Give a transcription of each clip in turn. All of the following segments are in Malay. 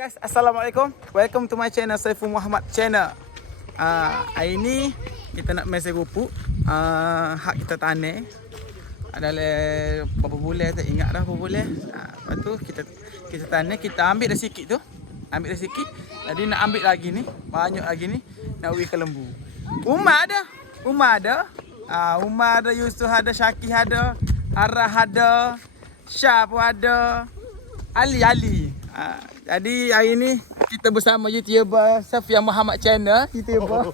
Guys, Assalamualaikum. Welcome to my channel, Saiful Muhammad channel. Hari ni kita nak mesej pupuk hak kita tanah. Adalah berapa bulan tak ingat dah berapa bulan. Lepas tu kita tanah, kita ambil dah sikit tu. Ambil dah sikit. Jadi nak ambil lagi ni, banyak lagi ni nak pergi ke Lembu. Umar ada. Umar ada, Yusuf ada, Syakir ada, Arah ada, Syah pun ada, Ali. Jadi hari ni kita bersama YouTuber Saiful Muhammad channel, YouTuber.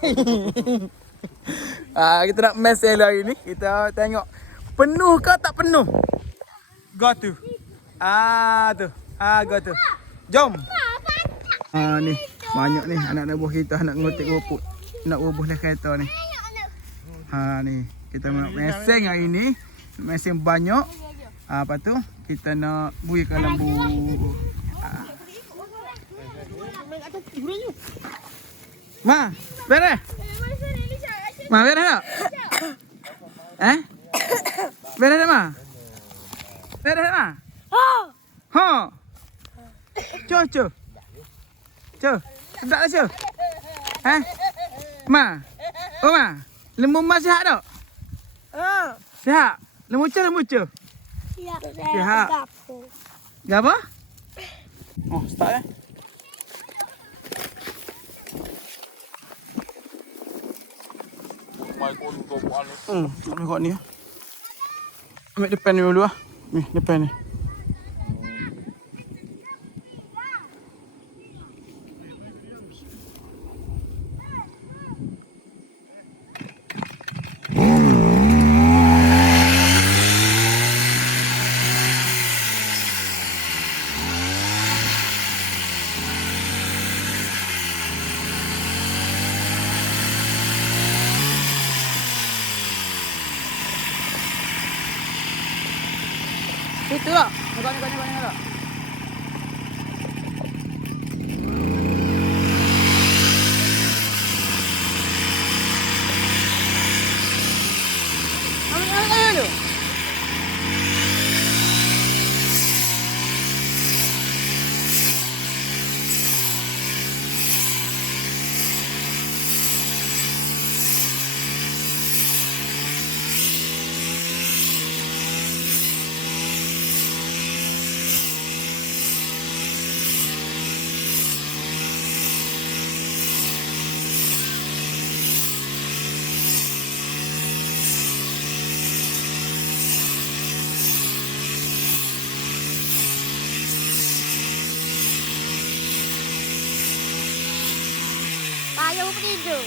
Kita nak mesej hari ni. Kita tengok penuh ke tak penuh. Go tu. Go tu. Jom. Ni banyak ni anak-anak buah kita nak ngotik rumput. Nak bubuh lah kereta ni. Ni kita nak mesej hari ni. Mesej banyak. Lepas tu kita nak bui ke Lembu. Ma, beres? Ma, beres tak? Beres tak, Ma? Beres tak, Ma? Ha. Cuh. Sedap tak, Cuh? Ma? Oh, Ma? Lembu Ma sihat tak? Sihat? Lembu Cuh? Sihat. Dah apa? Oh, start Tengok ni. Ambil depan ni dulu lah. Ni depan ni. Itu tak? Tengok tak? Ambil. Payung tidur.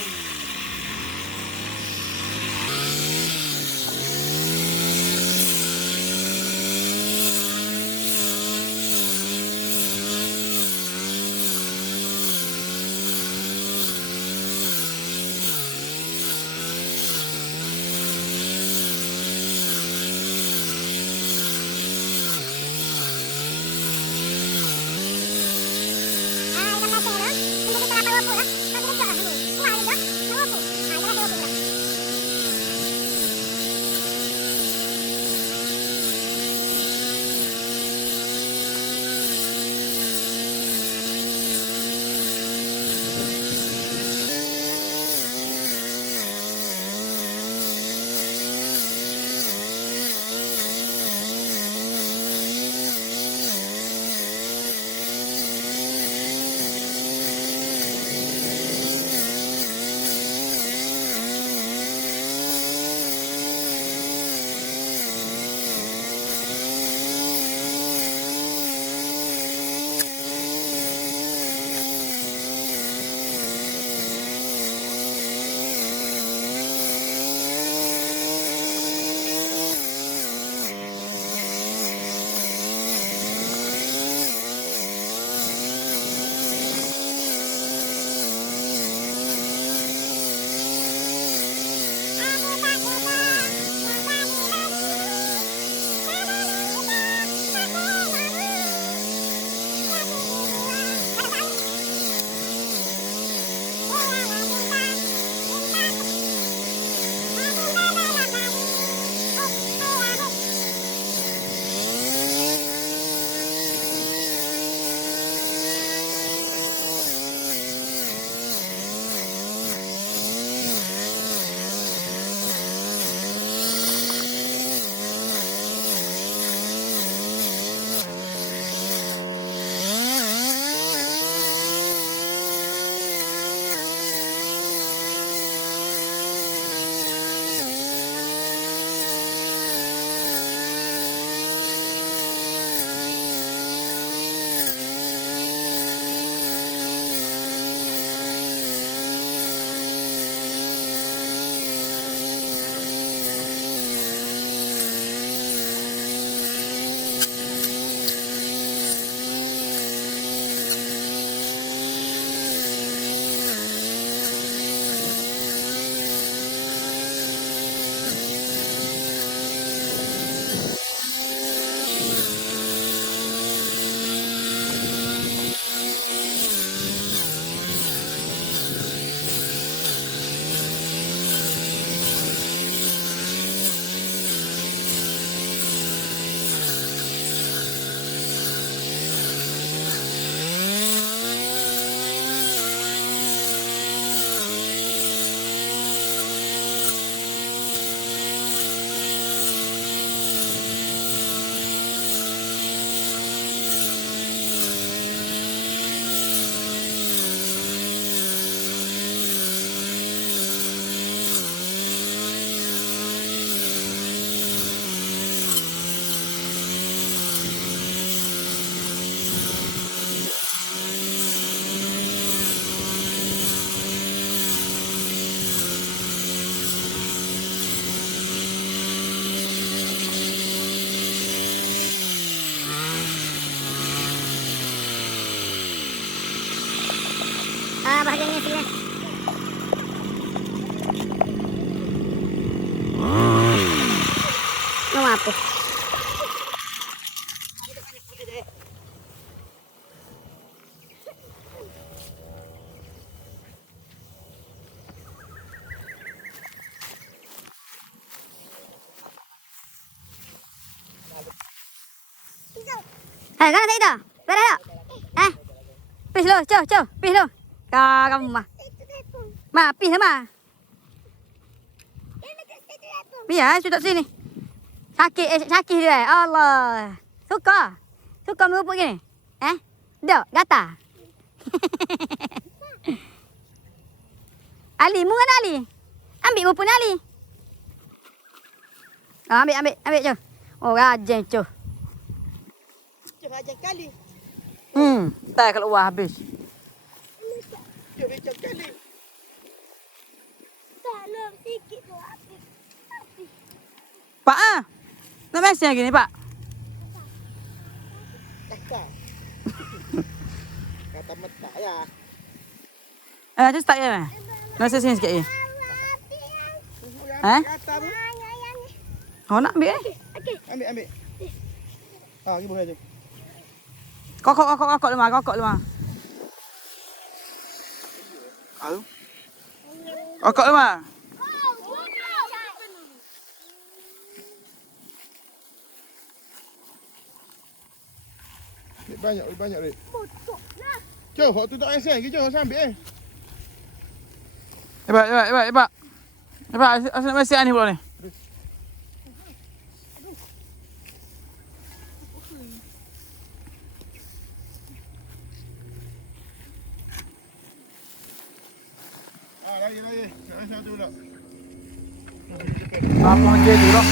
Bahagiannya sini. Mau apa? Kan tak itu? Beres tak? Pis lu, cuh, pis lu. Kamu mah. Ma, pis mah. Biar duduk sini. Sakit dia. Allah. Suka merupuk gini? Dok, gatal. Ali, mu kan Ali? Ambil rumput Ali. Ambil, cuh. Oh, rajin, cuh. Cuh aja kali. Tak keluar habis. Cuh becok kali. Tak nak sikit tu habis. Pak nak mesej lagi ni, Pak? Kakak. Kata metak ya. Just start ya, meh. Mesej sini sikit lagi. Kata tu. Oh, nak ambil ni? Ambil. Pergi boleh je. Kokok lemah. Aduh. Kokok lemah. Banyak Rik. Jom, hok tu tak rasa lagi. Jom, sambil Hebat. Asal nak mesej ni pula ni. Lagi. Tak rasa tu pula. Apa je tu lah.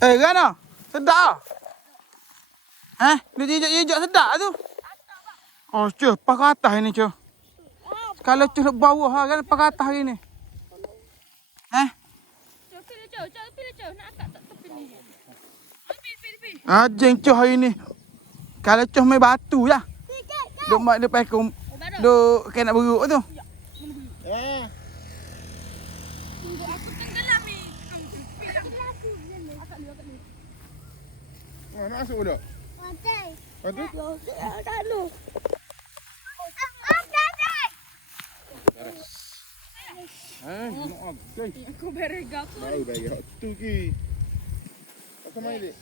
Kan? Sedap. Dia jejak-jejak sedap tu. Oh, cuh, pakai atas ini, cuh. Kalau cuh duduk bawah kan pakai atas hari ni. Ajeng cuh hari ni. Kalau cuh main batu lah. Duk mak dia pakai duk kena beruk tu. Nak masuk dah? Lepas tu? Maaf guys. Aku berega aku. Baru bayar tu ki. Apa main dia?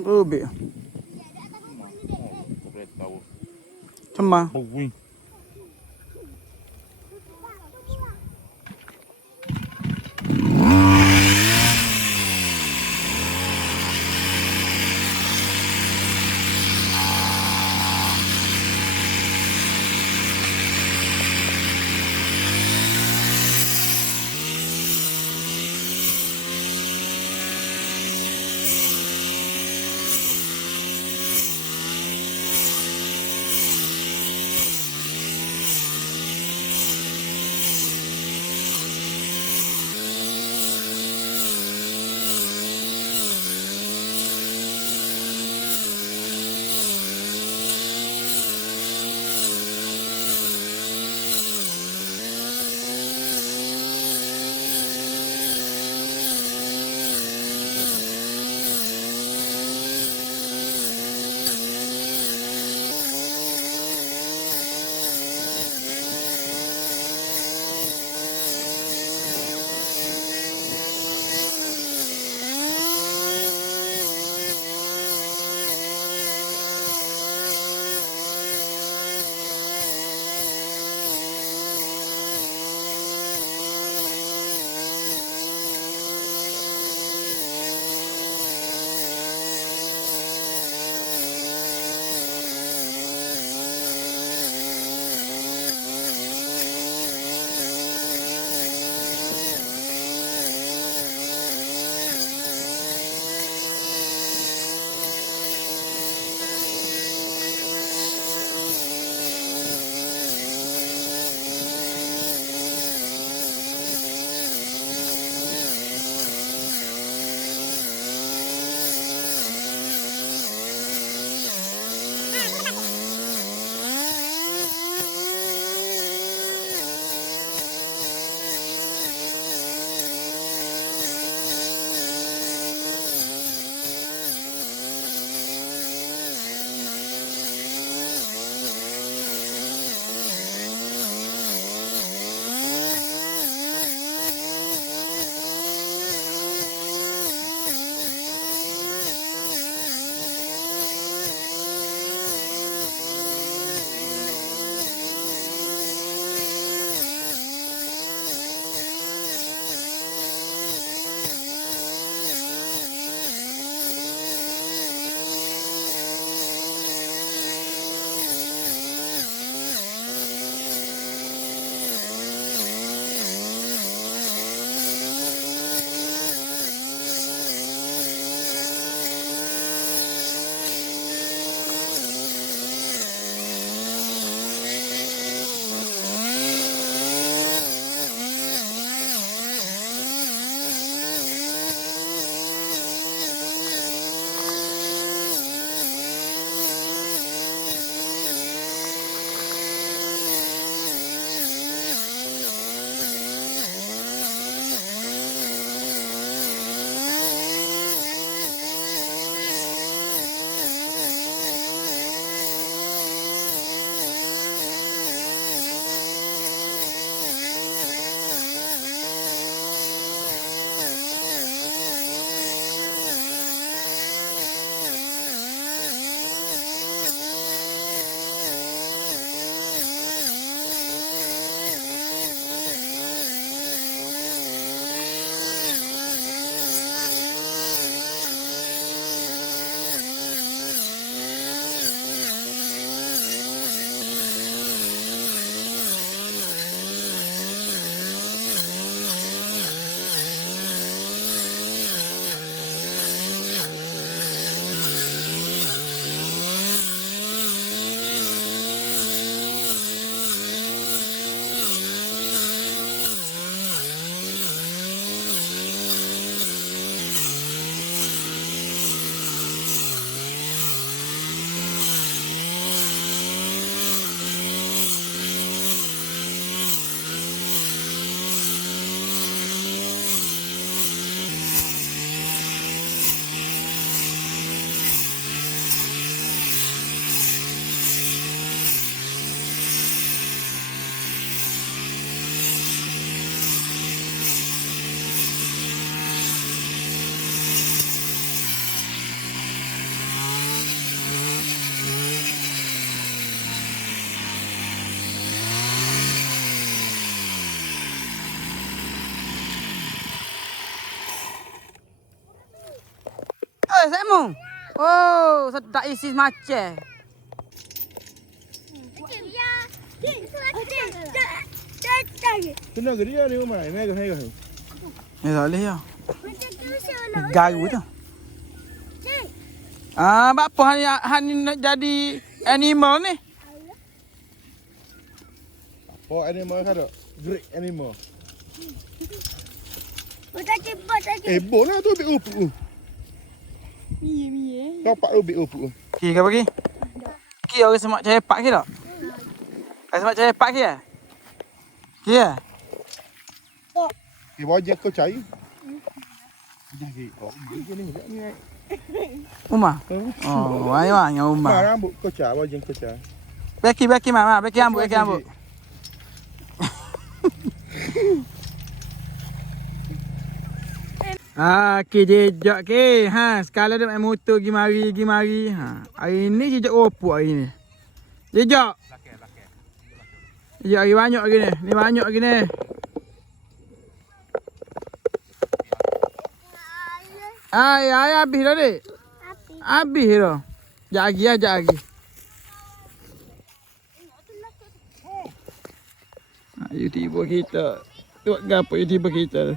Rubik. Cuma. kamu. Oh, sedap isi macam. Kena ke dia ni Umar? Mega. Ni tak boleh ya. Garu tu. Apa hani nak jadi animal ni? Oh, animal kan tak? Great animal. Bon lah tu ambil upu. Kau pak ubik upu. Ki kau bagi? Ki orang semak cahaya pak ke tak? Orang semak cahaya pak ke ya? Ki ya? Ki wajah kau cari. Jadi, oh, ni. Umar? Oh, ayo yang Umar. Rambut kau cari, wajah kau cari. Beki mama, beki rambut. Ki jejak ki. Sekali dia main motor pergi mari. Hari ni jejak opuk hari ni. Jejak. Jejak hari banyak lagi ni. Ni banyak lagi ni. Ay, habis dah dik. Habis dah. Sekejap lagi. YouTuber kita. Tengok gapo YouTuber kita.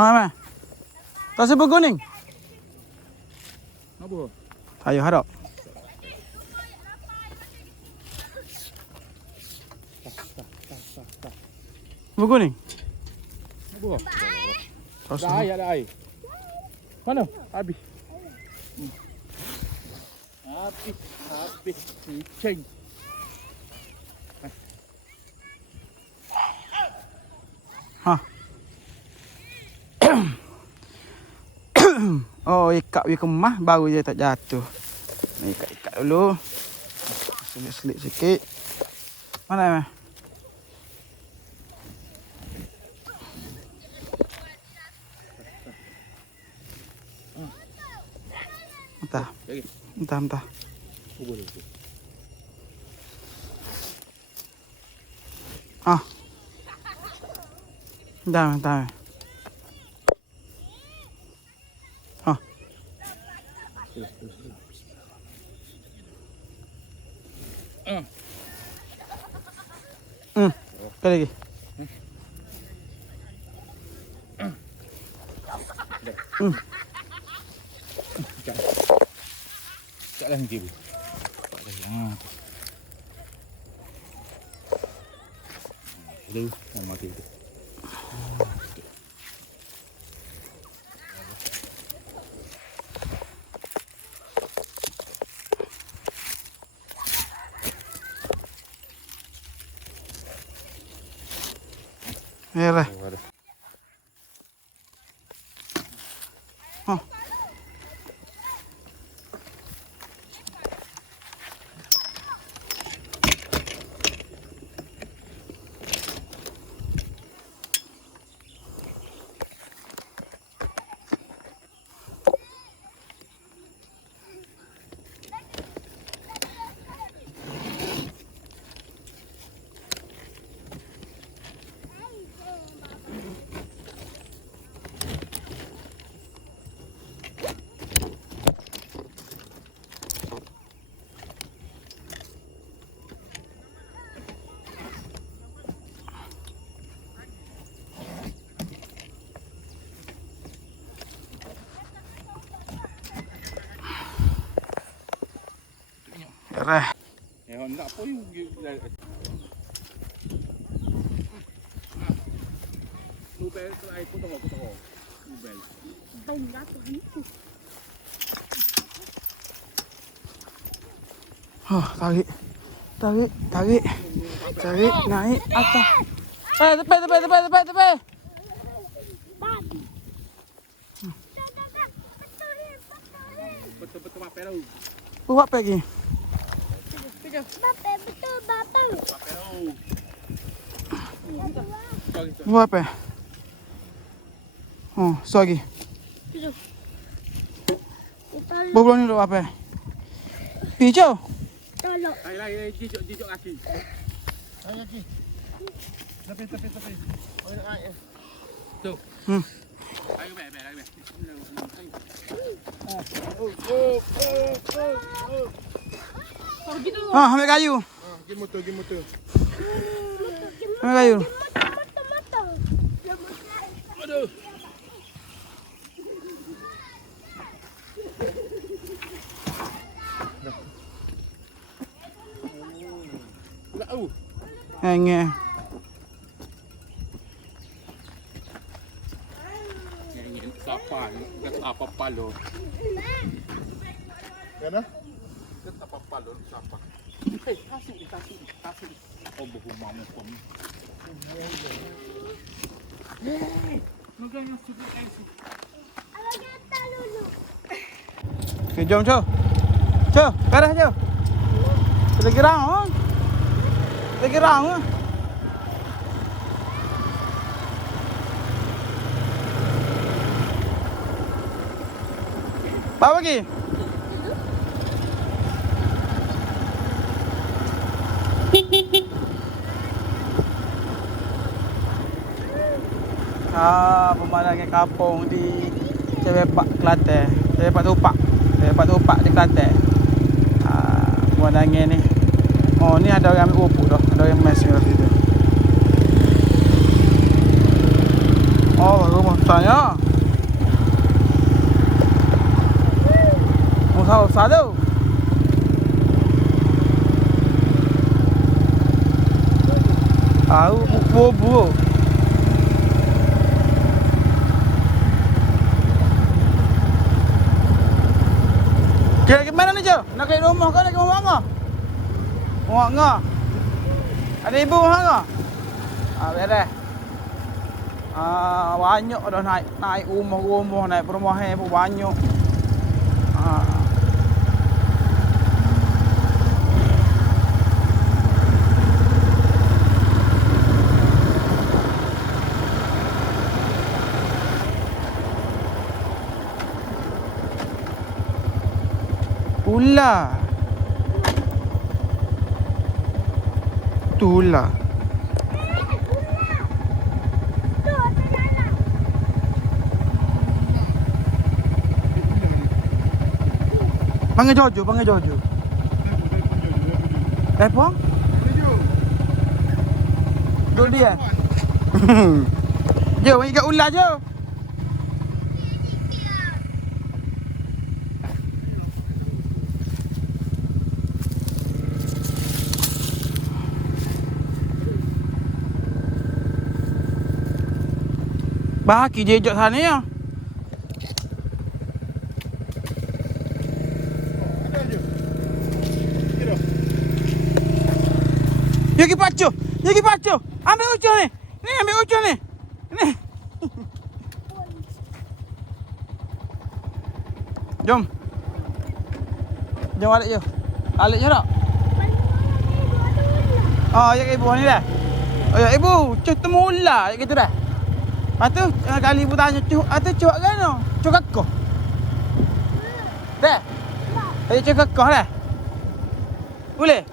Mama. Tak sebut kuning. Apa? Ayo harap. Sebut kuning. Apa? Tak Ada air. Mana? Habis. Habis. Cing. Oh, ikat we kemah baru dia tak jatuh. Ni ikat dulu. Selit sikit. Mana mah? Entah. Entah. Sekali lagi. Tak dah nanti. Hello, mati tu. Yalah. Reh. Nak apa you? Lubel tu air potong. Lubel. Tarik, naik atas. Tepi. Betul apa tau? Buat apa lagi? Betul. Buat apa? So lagi. Berbulan ni duk apa? Pi Cho. Tolong. Lagi, jijuk kaki. Lagi kaki. Tepi. Oh, nak air. Tu. Lagi baik. Ambil kayu. Pergi motor. Ambil kayu. Aduh. Ngeh. Apa lo? Mana? Apa lo? Siapa? Kasih. Oh, buku mamu pun. Okay, jom Cho. Beres Cho. Lagi round. Bawa lagi. Pemandangan kampung di Cebepak, Kelantan. Cebepak Tupak di Kelantan. Pemandangan ni. Oh, ni ada orang ambil pupuk dah. Ada orang mes kat situ. Oh, rumah saya. Besar tu. Bubu. Kira ke mana ni je? Nak ke rumah kau nak ke rumah ngah? Rumah ngah. Ada ibu rumah ngah? Beres. Banyak dah naik rumah, naik perumahan pun banyak. Ular. Tu ular. Panggil Jojo. Telepon? Duduk dia. Jom, pergi kat ular je. Bahaki je jok sana ya. Pergi pacu. Ambil ucur ni. Ambil ucur ni. Ni. Jom balik je. Balik je tak? Oh, ya ibu ni dah. Oh, ya ibu, cuh temu ular gitu dah. Lepas tu, kali ibu tanya, cuh kan tu? Cuh kakoh. Dah? Tanya cuh kakoh dah? Boleh?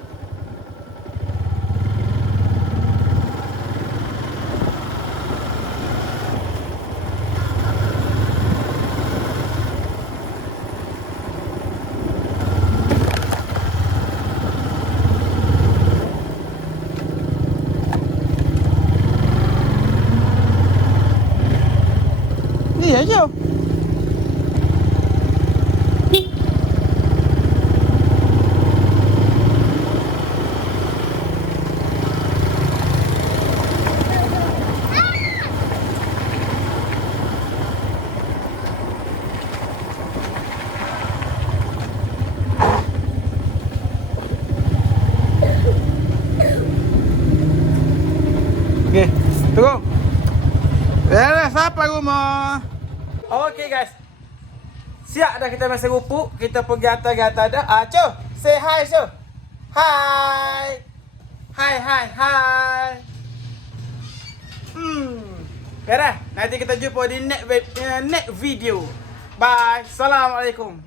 Iya je. Okey, turun. Sampai rumah. Okay guys. Siap dah kita masih rupuk. Kita pergi atas-atas dah. Cuh, say hi Cuh. Hi. Hi. Ya dah. Nanti kita jumpa di next video. Bye. Assalamualaikum.